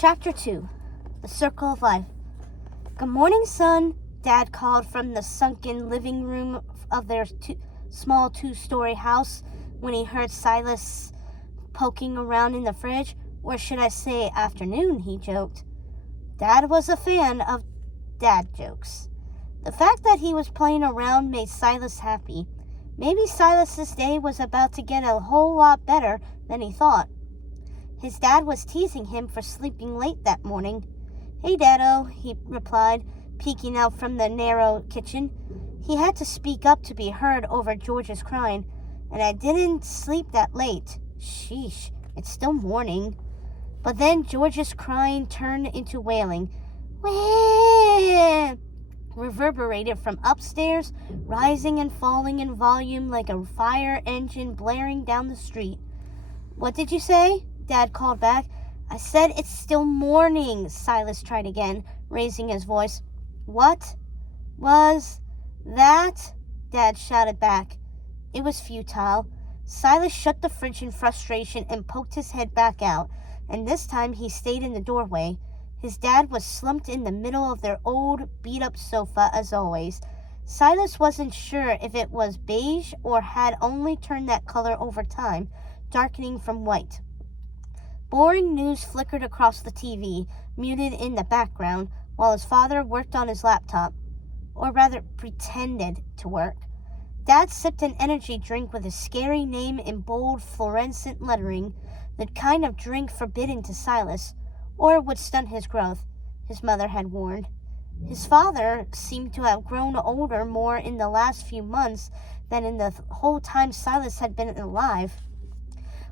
Chapter 2. The Circle of Life. "Good morning, son," Dad called from the sunken living room of their small two-story house when he heard Silas poking around in the fridge. Or should I say afternoon, he joked. Dad was a fan of dad jokes. The fact that he was playing around made Silas happy. Maybe Silas's day was about to get a whole lot better than he thought. His dad was teasing him for sleeping late that morning. "Hey, Daddo," he replied, peeking out from the narrow kitchen. He had to speak up to be heard over George's crying. "And I didn't sleep that late. Sheesh, it's still morning." But then George's crying turned into wailing. "Wah!" reverberated from upstairs, rising and falling in volume like a fire engine blaring down the street. "What did you say?" Dad called back. "I said it's still morning," Silas tried again, raising his voice. "What was that?" Dad shouted back. It was futile. Silas shut the fridge in frustration and poked his head back out, and this time he stayed in the doorway. His dad was slumped in the middle of their old, beat-up sofa as always. Silas wasn't sure if it was beige or had only turned that color over time, darkening from white. Boring news flickered across the TV, muted in the background, while his father worked on his laptop. Or rather, pretended to work. Dad sipped an energy drink with a scary name in bold fluorescent lettering, the kind of drink forbidden to Silas, or would stunt his growth, his mother had warned. His father seemed to have grown older more in the last few months than in the whole time Silas had been alive.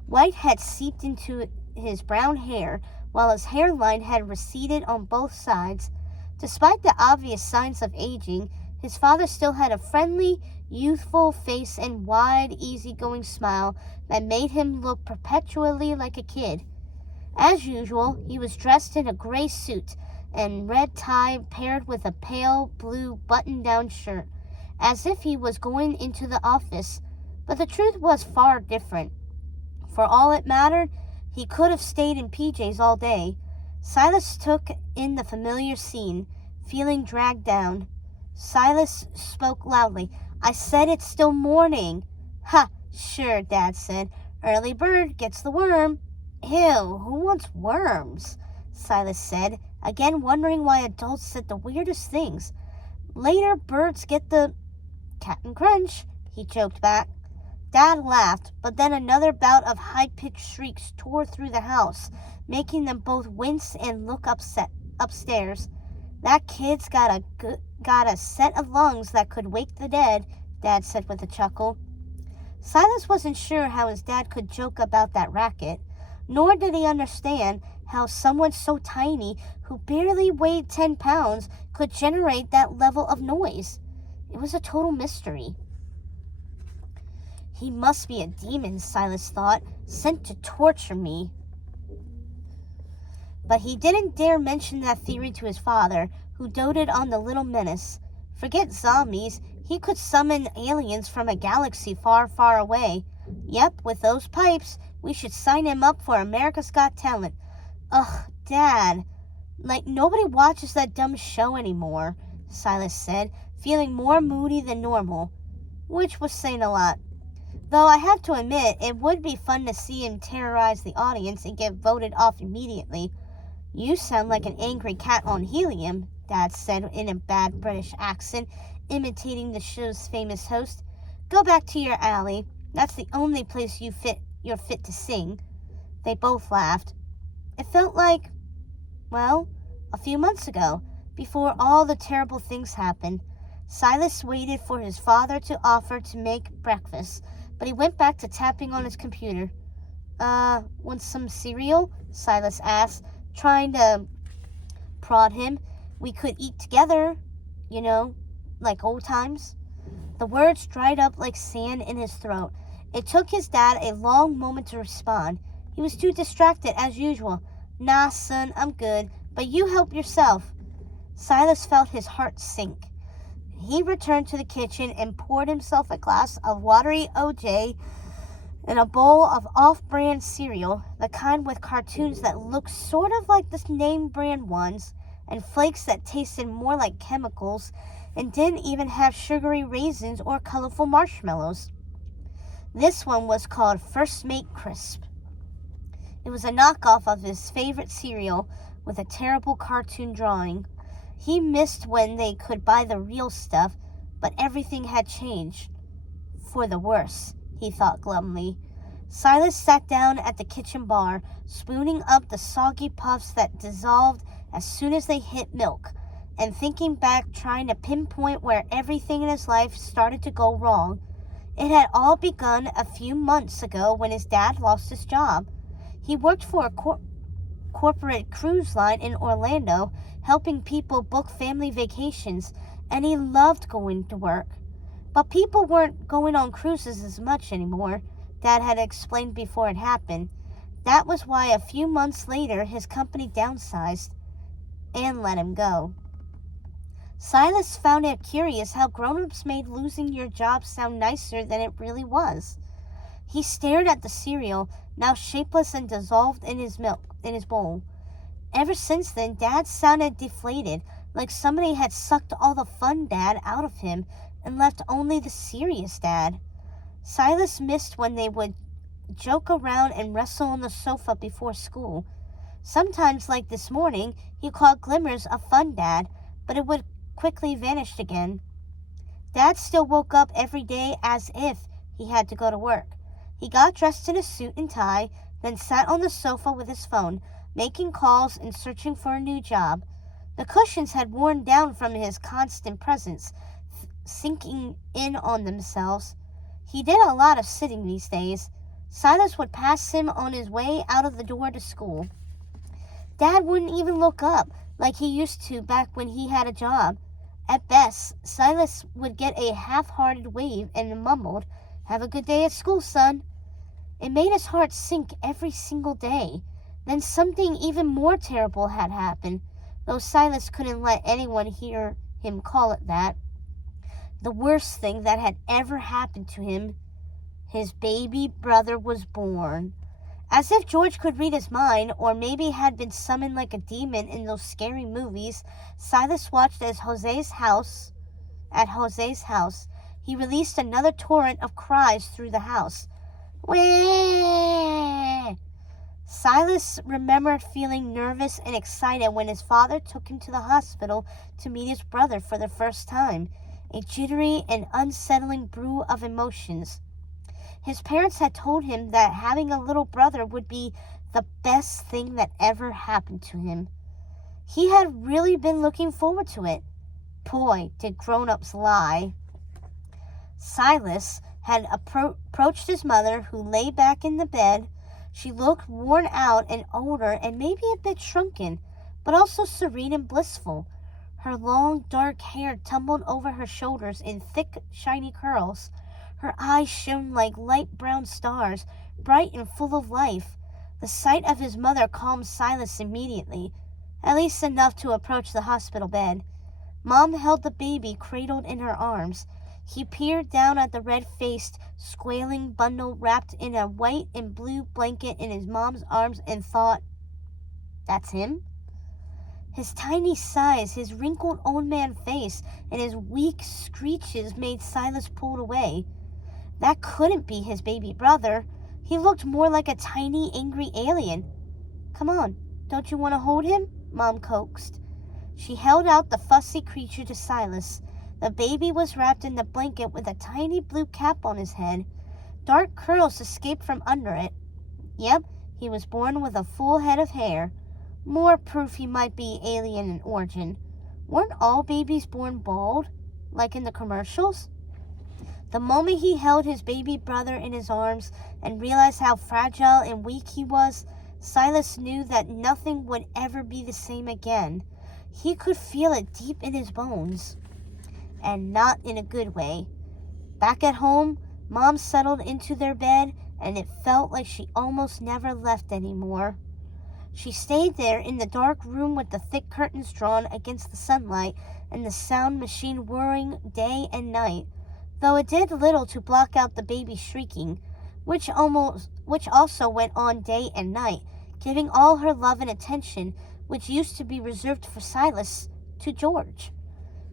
White had seeped into his brown hair, while his hairline had receded on both sides. Despite the obvious signs of aging, his father still had a friendly, youthful face and wide, easygoing smile that made him look perpetually like a kid. As usual, he was dressed in a gray suit and red tie paired with a pale blue button-down shirt, as if he was going into the office. But the truth was far different. For all it mattered, he could have stayed in PJs all day. Silas took in the familiar scene, feeling dragged down. Silas spoke loudly. "I said it's still morning." "Ha, sure," Dad said. "Early bird gets the worm." "Ew, who wants worms?" Silas said, again wondering why adults said the weirdest things. "Later birds get the Captain Crunch," he joked back. Dad laughed, but then another bout of high-pitched shrieks tore through the house, making them both wince and look upstairs. "That kid's got a set of lungs that could wake the dead," Dad said with a chuckle. Silas wasn't sure how his dad could joke about that racket, nor did he understand how someone so tiny, who barely weighed 10 pounds, could generate that level of noise. It was a total mystery. "He must be a demon," Silas thought, "sent to torture me." But he didn't dare mention that theory to his father, who doted on the little menace. Forget zombies, he could summon aliens from a galaxy far, far away. Yep, with those pipes, we should sign him up for America's Got Talent. "Ugh, Dad, like nobody watches that dumb show anymore," Silas said, feeling more moody than normal, which was saying a lot. Though I have to admit, it would be fun to see him terrorize the audience and get voted off immediately. "You sound like an angry cat on helium," Dad said in a bad British accent, imitating the show's famous host. "Go back to your alley. That's the only place you're fit to sing." They both laughed. It felt like, well, a few months ago, before all the terrible things happened. Silas waited for his father to offer to make breakfast, but he went back to tapping on his computer. Want some cereal?" Silas asked, trying to prod him. "We could eat together, like old times." The words dried up like sand in his throat. It took his dad a long moment to respond. He was too distracted as usual. "Nah, son, I'm good, but you help yourself." Silas felt his heart sink. He returned to the kitchen and poured himself a glass of watery OJ and a bowl of off-brand cereal, the kind with cartoons that looked sort of like the name-brand ones, and flakes that tasted more like chemicals and didn't even have sugary raisins or colorful marshmallows. This one was called First Mate Crisp. It was a knockoff of his favorite cereal with a terrible cartoon drawing. He missed when they could buy the real stuff, but everything had changed. For the worse, he thought glumly. Silas sat down at the kitchen bar, spooning up the soggy puffs that dissolved as soon as they hit milk, and thinking back, trying to pinpoint where everything in his life started to go wrong. It had all begun a few months ago when his dad lost his job. He worked for a corporate cruise line in Orlando, helping people book family vacations, and he loved going to work. But people weren't going on cruises as much anymore, Dad had explained before it happened. That was why a few months later his company downsized and let him go. Silas found it curious how grown-ups made losing your job sound nicer than it really was. He stared at the cereal, now shapeless and dissolved in his bowl. Ever since then, Dad sounded deflated, like somebody had sucked all the fun Dad out of him and left only the serious Dad. Silas missed when they would joke around and wrestle on the sofa before school. Sometimes, like this morning, he caught glimmers of fun Dad, but it would quickly vanish again. Dad still woke up every day as if he had to go to work. He got dressed in a suit and tie, then sat on the sofa with his phone, making calls and searching for a new job. The cushions had worn down from his constant presence, sinking in on themselves. He did a lot of sitting these days. Silas would pass him on his way out of the door to school. Dad wouldn't even look up like he used to back when he had a job. At best, Silas would get a half-hearted wave and mumbled, "Have a good day at school, son." It made his heart sink every single day. Then something even more terrible had happened, though Silas couldn't let anyone hear him call it that. The worst thing that had ever happened to him. His baby brother was born. As if George could read his mind, or maybe had been summoned like a demon in those scary movies, Silas watched as at Jose's house, he released another torrent of cries through the house. Wah! Silas remembered feeling nervous and excited when his father took him to the hospital to meet his brother for the first time, a jittery and unsettling brew of emotions. His parents had told him that having a little brother would be the best thing that ever happened to him. He had really been looking forward to it. Boy, did grown-ups lie. Silas had approached his mother, who lay back in the bed. She looked worn out and older and maybe a bit shrunken, but also serene and blissful. Her long, dark hair tumbled over her shoulders in thick, shiny curls. Her eyes shone like light brown stars, bright and full of life. The sight of his mother calmed Silas immediately, at least enough to approach the hospital bed. Mom held the baby cradled in her arms. He peered down at the red-faced, squalling bundle wrapped in a white and blue blanket in his mom's arms and thought, "That's him?" His tiny size, his wrinkled old man face, and his weak screeches made Silas pulled away. That couldn't be his baby brother. He looked more like a tiny, angry alien. "Come on, don't you want to hold him?" Mom coaxed. She held out the fussy creature to Silas. The baby was wrapped in the blanket with a tiny blue cap on his head. Dark curls escaped from under it. Yep, he was born with a full head of hair. More proof he might be alien in origin. Weren't all babies born bald, like in the commercials? The moment he held his baby brother in his arms and realized how fragile and weak he was, Silas knew that nothing would ever be the same again. He could feel it deep in his bones. And not in a good way. Back at home, Mom settled into their bed, and it felt like she almost never left anymore. She stayed there in the dark room with the thick curtains drawn against the sunlight and the sound machine whirring day and night, though it did little to block out the baby shrieking. which also went on day and night, giving all her love and attention, which used to be reserved for Silas, to George.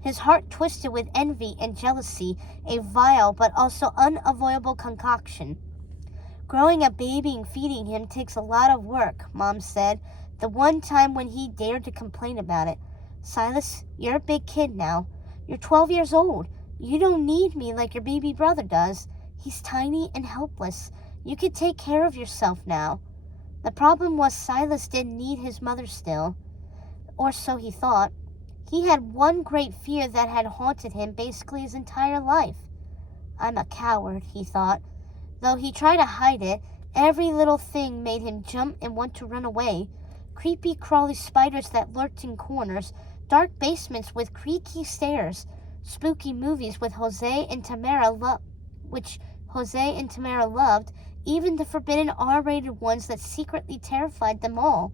His heart twisted with envy and jealousy, a vile but also unavoidable concoction. Growing a baby and feeding him takes a lot of work, Mom said, the one time when he dared to complain about it. Silas, you're a big kid now. You're 12 years old. You don't need me like your baby brother does. He's tiny and helpless. You can take care of yourself now. The problem was Silas didn't need his mother still. Or so he thought. He had one great fear that had haunted him basically his entire life. I'm a coward, he thought. Though he tried to hide it, every little thing made him jump and want to run away. Creepy, crawly spiders that lurked in corners, dark basements with creaky stairs, spooky movies with Jose and Tamara loved, even the forbidden R-rated ones that secretly terrified them all.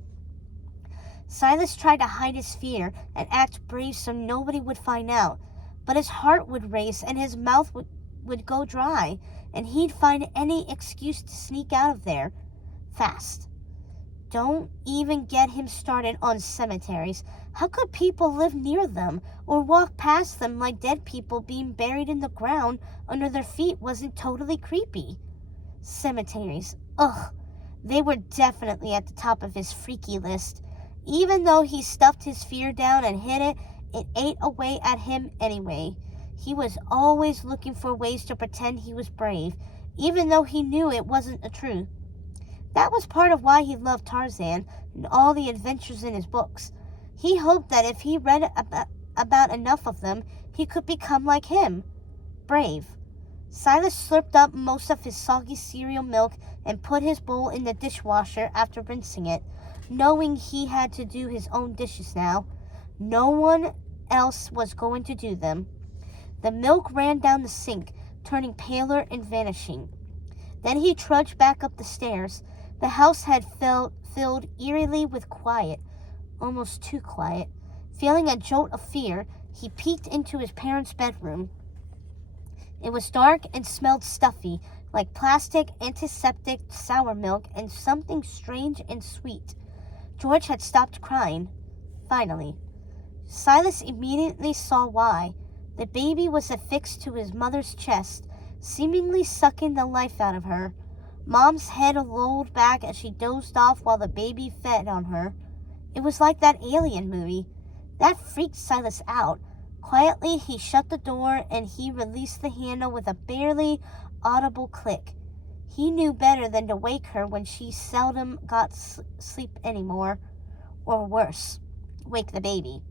Silas tried to hide his fear and act brave so nobody would find out, but his heart would race and his mouth would go dry, and he'd find any excuse to sneak out of there fast. Don't even get him started on cemeteries. How could people live near them or walk past them like dead people being buried in the ground under their feet wasn't totally creepy? Cemeteries. Ugh. They were definitely at the top of his freaky list. Even though he stuffed his fear down and hid it, it ate away at him anyway. He was always looking for ways to pretend he was brave, even though he knew it wasn't the truth. That was part of why he loved Tarzan and all the adventures in his books. He hoped that if he read about enough of them, he could become like him. Brave. Silas slurped up most of his soggy cereal milk and put his bowl in the dishwasher after rinsing it, knowing he had to do his own dishes now. No one else was going to do them. The milk ran down the sink, turning paler and vanishing. Then he trudged back up the stairs. The house had filled eerily with quiet, almost too quiet. Feeling a jolt of fear, he peeked into his parents' bedroom. It was dark and smelled stuffy, like plastic, antiseptic, sour milk, and something strange and sweet. George had stopped crying. Finally. Silas immediately saw why. The baby was affixed to his mother's chest, seemingly sucking the life out of her. Mom's head lolled back as she dozed off while the baby fed on her. It was like that Alien movie. That freaked Silas out. Quietly, he shut the door and he released the handle with a barely audible click. He knew better than to wake her when she seldom got sleep anymore. Or worse, wake the baby.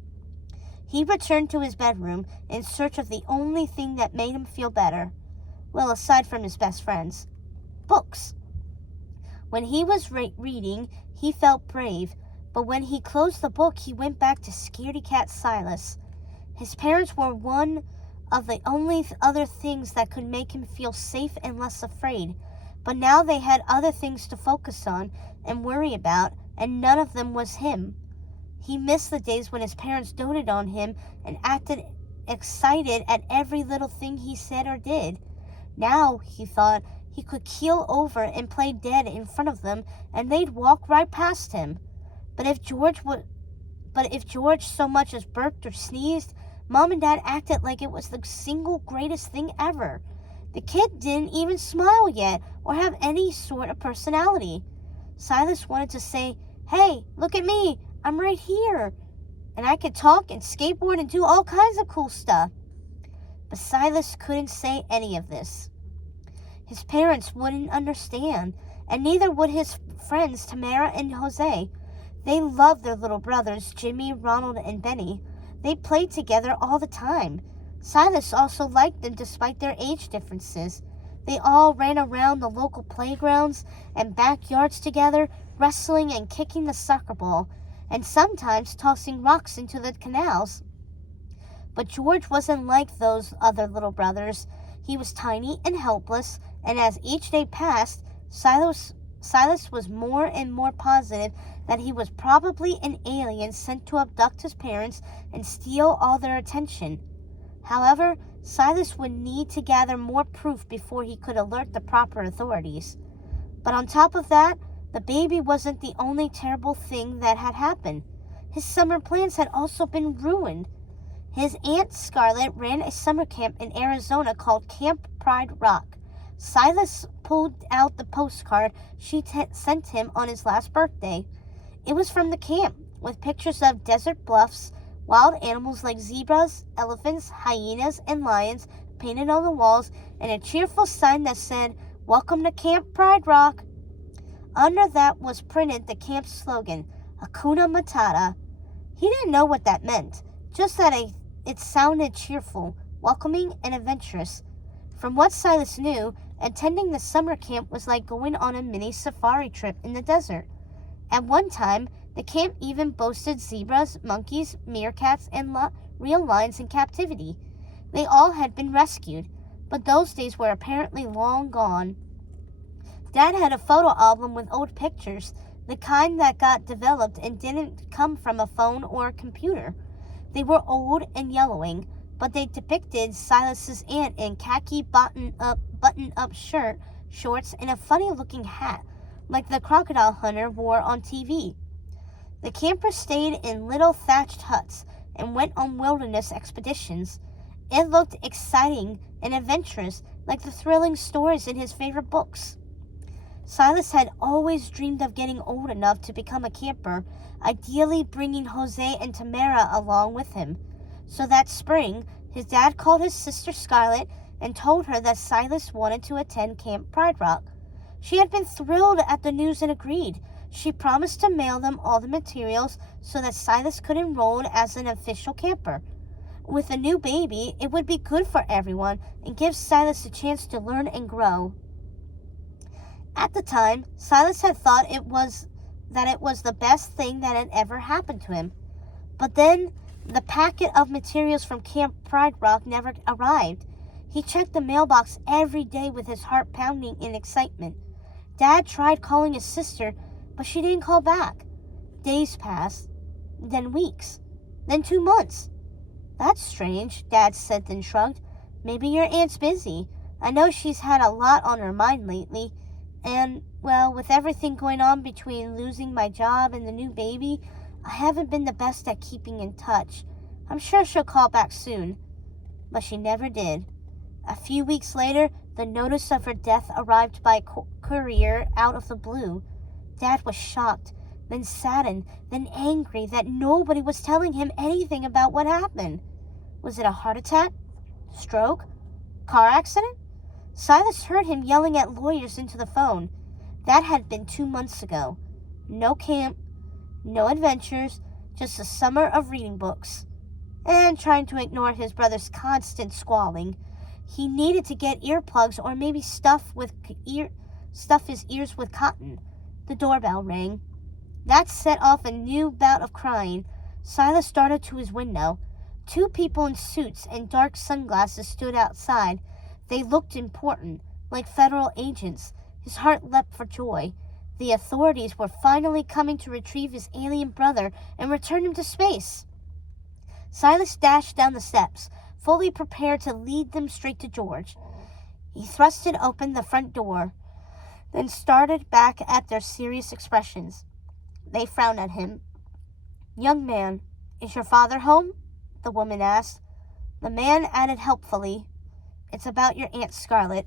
He returned to his bedroom in search of the only thing that made him feel better. Well, aside from his best friends. Books. When he was reading, he felt brave, but when he closed the book, he went back to scaredy cat Silas. His parents were one of the only other things that could make him feel safe and less afraid, but now they had other things to focus on and worry about, and none of them was him. He missed the days when his parents doted on him and acted excited at every little thing he said or did. Now, he thought, he could keel over and play dead in front of them, and they'd walk right past him. But if George so much as burped or sneezed, Mom and Dad acted like it was the single greatest thing ever. The kid didn't even smile yet or have any sort of personality. Silas wanted to say, "Hey, look at me, I'm right here, and I could talk and skateboard and do all kinds of cool stuff." But Silas couldn't say any of this. His parents wouldn't understand, and neither would his friends Tamara and Jose. They loved their little brothers, Jimmy, Ronald, and Benny. They played together all the time. Silas also liked them despite their age differences. They all ran around the local playgrounds and backyards together, wrestling and kicking the soccer ball, and sometimes tossing rocks into the canals. But George wasn't like those other little brothers. He was tiny and helpless, and as each day passed, Silas was more and more positive that he was probably an alien sent to abduct his parents and steal all their attention. However, Silas would need to gather more proof before he could alert the proper authorities. But on top of that, the baby wasn't the only terrible thing that had happened. His summer plans had also been ruined. His Aunt Scarlett ran a summer camp in Arizona called Camp Pride Rock. Silas pulled out the postcard she sent him on his last birthday. It was from the camp, with pictures of desert bluffs, wild animals like zebras, elephants, hyenas, and lions painted on the walls, and a cheerful sign that said, "Welcome to Camp Pride Rock." Under that was printed the camp's slogan, Hakuna Matata. He didn't know what that meant, just that it sounded cheerful, welcoming, and adventurous. From what Silas knew, attending the summer camp was like going on a mini safari trip in the desert. At one time, the camp even boasted zebras, monkeys, meerkats, and real lions in captivity. They all had been rescued, but those days were apparently long gone. Dad had a photo album with old pictures, the kind that got developed and didn't come from a phone or a computer. They were old and yellowing, but they depicted Silas's aunt in khaki button-up shirt, shorts, and a funny-looking hat, like the crocodile hunter wore on TV. The campers stayed in little thatched huts and went on wilderness expeditions. It looked exciting and adventurous, like the thrilling stories in his favorite books. Silas had always dreamed of getting old enough to become a camper, ideally bringing Jose and Tamara along with him. So that spring, his dad called his sister Scarlett and told her that Silas wanted to attend Camp Pride Rock. She had been thrilled at the news and agreed. She promised to mail them all the materials so that Silas could enroll as an official camper. With a new baby, it would be good for everyone and give Silas a chance to learn and grow. At the time, Silas had thought it was the best thing that had ever happened to him. But then, the packet of materials from Camp Pride Rock never arrived. He checked the mailbox every day with his heart pounding in excitement. Dad tried calling his sister, but she didn't call back. Days passed, then weeks, then 2 months. "That's strange," Dad said, then shrugged. "Maybe your aunt's busy. I know she's had a lot on her mind lately. And, well, with everything going on between losing my job and the new baby, I haven't been the best at keeping in touch. I'm sure she'll call back soon." But she never did. A few weeks later, the notice of her death arrived by courier out of the blue. Dad was shocked, then saddened, then angry that nobody was telling him anything about what happened. Was it a heart attack? Stroke? Car accident? Silas heard him yelling at lawyers into the phone. That had been 2 months ago. No camp, no adventures, just a summer of reading books. And trying to ignore his brother's constant squalling. He needed to get earplugs or maybe stuff his ears with cotton. The doorbell rang. That set off a new bout of crying. Silas started to his window. 2 people in suits and dark sunglasses stood outside. They looked important, like federal agents. His heart leapt for joy. The authorities were finally coming to retrieve his alien brother and return him to space. Silas dashed down the steps, fully prepared to lead them straight to George. He thrusted open the front door, then started back at their serious expressions. They frowned at him. "Young man, is your father home?" the woman asked. The man added helpfully, "It's about your Aunt Scarlett.